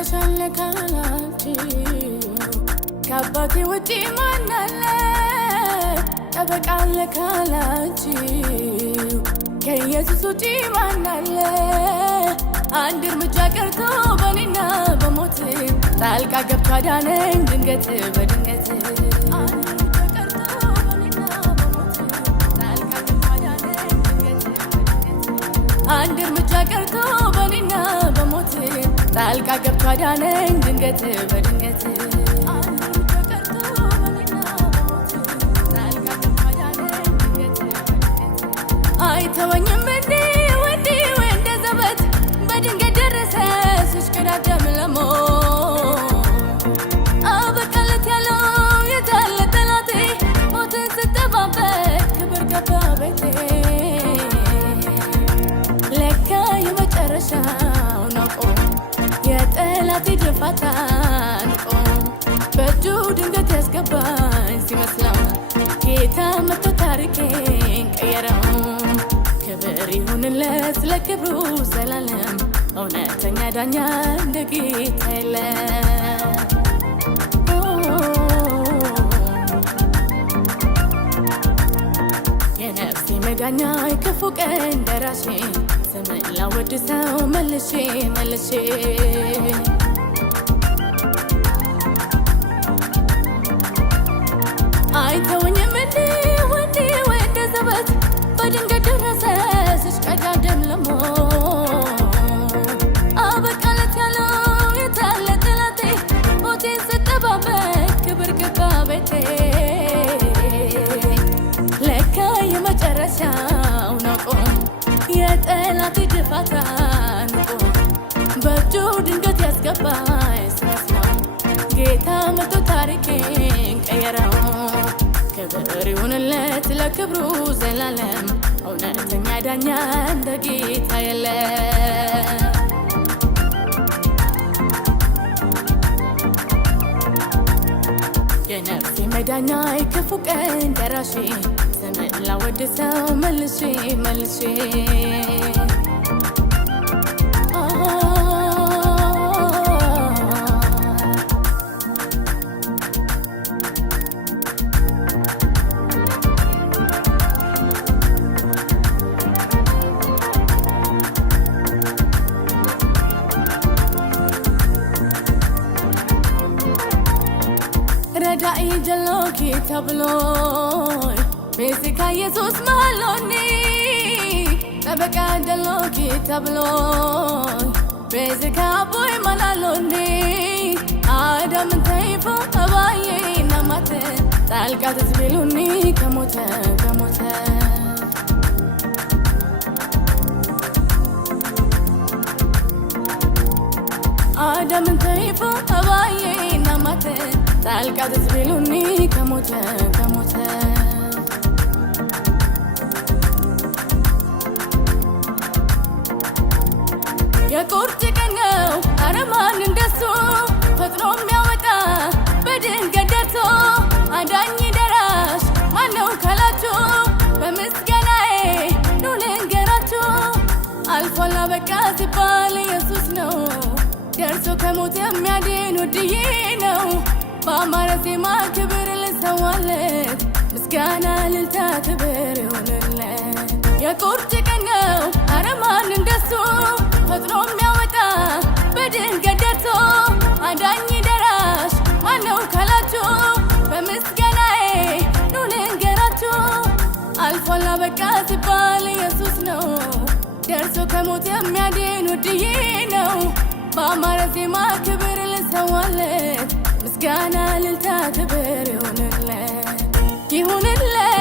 ወራሻለ ካላንቺ ከአባቴ ውጪ ማን አለ ጠበቃለ ካላንቺ ከኢየሱስ ውጪ ማን አለ አንድ እርምጃ ቀርቶ በኔና በሞት ጣልቃ ገብቶ አዳነኝ ድንገት በድንገት አንድ እርምጃ ቀርቶ በኔና በሞት ጣልቃ ገብቶ አዳነኝ ድንገት በድንገት አይተወኝም እንዴ ወንዴ ወንደ ዘበት በድንገት ደረሰ ሲሽከዳደም ለሞት አበቃለት ያለው የታለ ጠላቴ ሞትን ስጠባበቅ ክብር ገባ ቤቴ ለካ የመጨረሻው ነው የጠላቴ ድፋታ ንቆ በእጁ ድንገት ያስገባኝ ሲመስለው ጌታ መጥቶ ታሪኬን ቀየረው ክብር ይሁንለት ለክብሩ ዘላለም እውነተኛ ዳኛ እንደ ጌታ የለም የነፍሴ መዳኛ ክፉ ቀን ደራሼ ስምን ላወድሰው መልሼ መልሼ አይተወኝም እንዴ ወንዴ ወንደ ዘበት በድንገት ደረሰ ሲሽቀዳደም ለሞት አበቃለት ያለው የታለ ጠላቴ ሞቴን ስጠባበቅ ክብር ገባ ቤቴ ለካ የመጨረሻው ነው የጠላቴ ድፋታ ንቆ በእጁ ድንገት ያስገባኝ ሲመስለው ጌታ መጥቶ ታሪኬን ቀየረው ክብር ይሁንለት ለክብሩ ዘላለም እውነተኛ ዳኛ እንደ ጌታ የለም የነፍሴ መዳኛ ክፉ ቀን ደራሼ ስምን ላወድሰው መልሼ መልሼ ረዳኢ ጀሎኪ ተብሎይ ቤዚካ ኢየሱስ ማሎኒ ጠበቃ ጀሎኪ ተብሎይ ቤዚካ ቦይ ማላሎኒ አዳም ተይፎ አባዬ ናማተ ጣልቃ ተዝቢሉኒ ከሞተ ከሞተ አዳም ተይፎ አባዬ ናማተ ጣልቃ ተዝቢሉኒ ከሞተ ከሞተ የቁርጥ ቀን ነው ኧረ ማን እንደሱ ፈጥኖ የሚያወጣ በድንገት ደርሶ አዳኝ ደራሽ ማነው ካላችሁ በምስጋናዬ ኑ ልንገራችሁ አልፏል አበቃ ሲባል ኢየሱስ ነው ደርሶ ከሞት የሚያድን ውድዬ ነው በአማረ ዜማ ክብር ልሰዋለት ምስጋና ልልታ ክብር ይሁንለት የቁርጥ ቀን ነው ኧረ ማን እንደሱ ፈጥኖ የሚያወጣ በድንገት ደርሶ አዳኝ ደራሽ ማነው ካላችሁ በምስጋናዬ ኑ ልንገራችሁ አልፏል አበቃ ሲባል ኢየሱስ ነው ደርሶ ከሞት የሚያድን ውድዬ ነው በአማረ ዜማ ክብር ልሰዋለት ምስጋና ልልታ ክብር ይሁንለት ይሁንለት